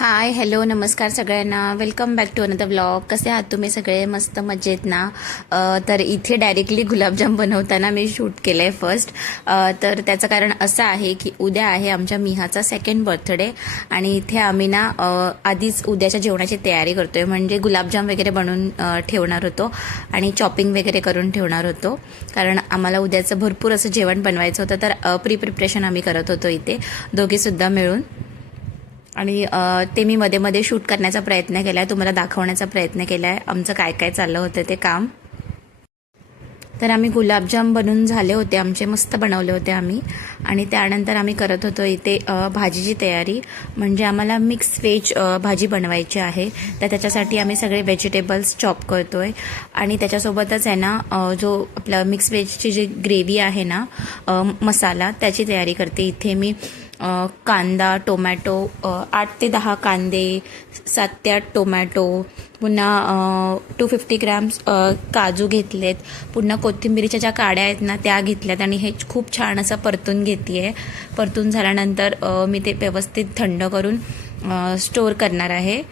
हाय hello नमस्कार सगळ्यांना. Welcome back to another vlog. कसे आहात तुम्ही सगळे? मस्त मजेत ना? तर इथे डायरेक्टली गुलाबजाम बनवताना मी शूट केलं आहे फर्स्ट. तर त्याचं कारण असं आहे की उद्या आहे आमच्या मिहाचा सेकंड बर्थडे आणि इथे आम्ही ना आधीच उद्याच्या जेवणाची तयारी करतोय. म्हणजे गुलाबजाम वगैरे बनवून ठेवणार होतो आणि चॉपिंग वगैरे करून ठेवणार होतो, कारण आम्हाला उद्याचं भरपूर असं जेवण बनवायचं होतं. तर प्रिपरेशन आम्ही करत होतो इथे दोघेसुद्धा मिळून. आणि ते मी मध्ये मध्ये शूट करण्याचा प्रयत्न केला आहे, तुम्हाला दाखवण्याचा प्रयत्न केला आहे आमचं काय काय चाललं होतं ते काम. तर आम्ही गुलाबजाम बनवून झाले होते आमचे, मस्त बनवले होते आम्ही. आणि त्यानंतर आम्ही करत होतो इथे भाजीची तयारी. म्हणजे आम्हाला मिक्स व्हेज भाजी बनवायची आहे, तर त्याच्यासाठी आम्ही सगळे व्हेजिटेबल्स चॉप करतोय. आणि त्याच्यासोबतच आहे ना जो आपला मिक्स व्हेजची जी ग्रेव्ही आहे ना, मसाला, त्याची तयारी करते इथे मी. कांदा, टोमॅटो, 8 ते 10 कांदे, 7 ते 8 टोमॅटो, पुन्हा 250 ग्रॅम्स काजू घेतलेत, पुन्हा कोथिंबिरीच्या ज्या काड्या आहेत ना त्या घेतल्यात आणि हे खूप छान असं परतून घेते. परतून झाल्यानंतर मी ते व्यवस्थित थंड करून स्टोर करणार आहे.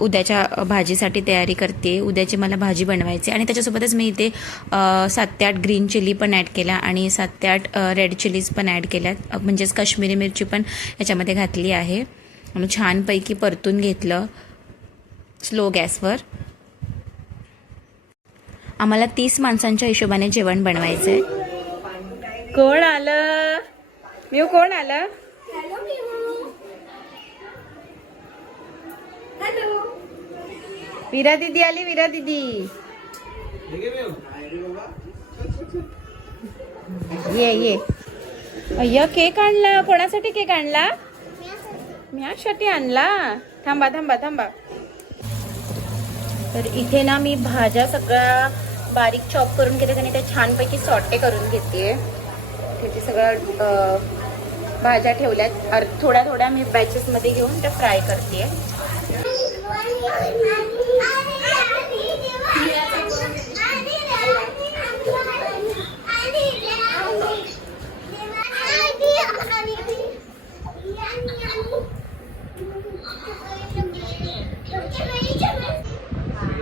उद्याच्या भाजीसाठी तयारी करते. उद्याची मला भाजी बनवायची आणि त्याच्यासोबतच मी इथे 7 ते 8 ग्रीन चिली पण ॲड केला आणि 7 ते 8 रेड चिलीज पण ॲड केल्यात, म्हणजेच काश्मीरी मिरची पण याच्यामध्ये घातली आहे. आणि छानपैकी परतून घेतलं स्लो गॅसवर. आम्हाला 30 माणसांच्या हिशोबाने जेवण बनवायचं आहे. कोण आलं? मिऊ कोण आलं? वीरा दीदी आली. वीरा दीदी ये. अय्या, केक आणला. कोणासाठी केक आणला? म्यासाठी आणला. थांबा. तर इथे ना मी भाज्या सगळ्या बारीक चॉप करून घेते आणि त्या छानपैकी सॉटे करून घेते. तिथे सगळं भाज्या ठेवल्यात, थोड्या मी बॅचेस मध्ये घेऊन त्या फ्राय करते.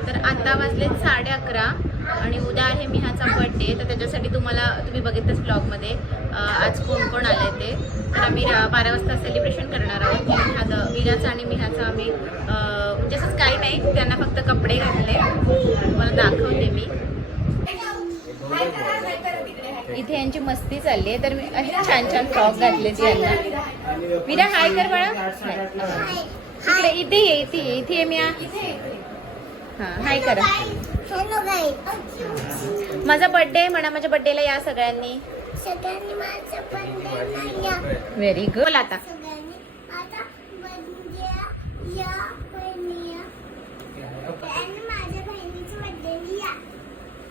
तर आता वाजले 11:30 आणि उद्या आहे मिहाचा बर्थडे. तर त्याच्यासाठी तुम्ही बघितलंच ब्लॉगमध्ये आज कोण कोण आले ते. तर आम्ही 12 वाजता सेलिब्रेशन करणार आहोत. वीराचं आणि मिहाचं आम्ही म्हणजे असंच काही नाही, त्यांना फक्त कपडे घातले, तुम्हाला दाखवते मी. इथे यांची मस्ती चालली आहे, तर मी असे छान फ्रॉक घातले यांना. वीरा हाय कर बाळा. इथे ये मी. हाय करा. माझा बर्थडे म्हणा, माझ्या बर्थडेला या सगळ्यांनी. Very good. बोला आता.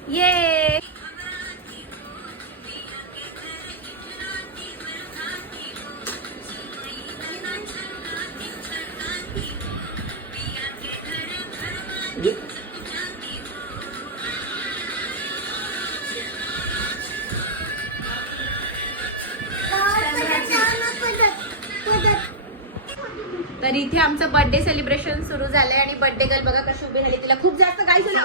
ये तर इथे आमचं बर्थडे सेलिब्रेशन सुरू झालंय आणि बर्थडे गर्ल बघा कशी उभी राहिली. तिला खूप जास्त काय झालं.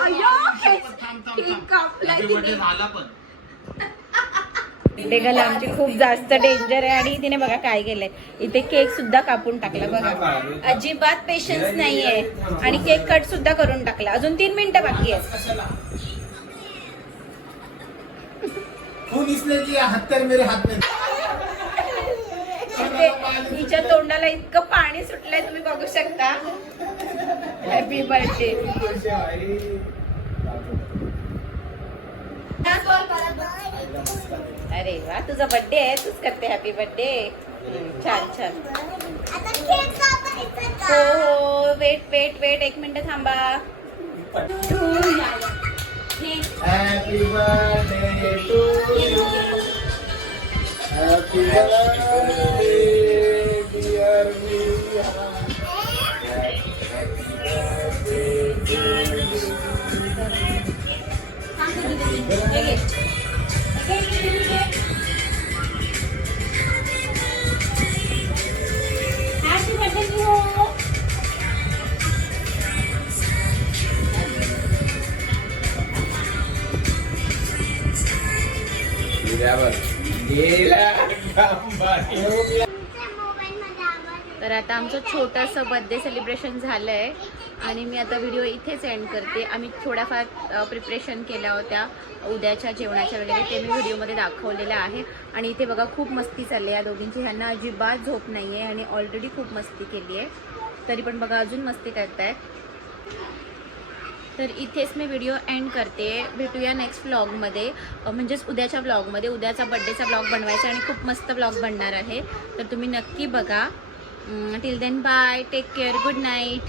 बर्थडे गर्ल आमची खूप जास्त डेंजर आहे आणि तिने बघा काय केलंय. इथे केक सुद्धा कापून टाकला बघा. अजिबात पेशन्स नाहीये आणि केक कट सुद्धा करून टाकला. अजून 3 मिनिटं बाकी आहेत. हिच्या तोंडाला इतकं पाणी सुटलंय, तुम्ही बघू शकता. Happy birthday. अरे वा, तुझा बर्थडे आहे, तूच करते हॅपी बर्थडे. छान. हो, वेट 1 मिनिट थांबा. Happy birthday to you. Happy birthday, dear Mia. Happy birthday to you. गेला गांबारी. तर आता आमचं छोटंसं बर्थडे सेलिब्रेशन झालं आहे आणि मी आता व्हिडिओ इथेच एंड करते. आम्ही थोड्याफार प्रिपरेशन केल्या होत्या उद्याच्या जेवणाच्या वगैरे, ते मी व्हिडिओमध्ये दाखवलेलं आहे. आणि इथे बघा खूप मस्ती चालली आहे दोघींची. ह्यांना अजिबात झोप नाही आहे आणि ऑलरेडी खूप मस्ती केली आहे, तरी पण बघा अजून मस्ती करत आहेत. तर इथेच मी व्हिडिओ एंड करते. भेटूया नेक्स्ट व्लॉगमध्ये, म्हणजेच उद्याच्या व्लॉगमध्ये. उद्याचा बड्डेचा व्लॉग बनवायचा आणि खूप मस्त व्लॉग बनणार आहे, तर तुम्ही नक्की बघा. Till then bye, take care, good night.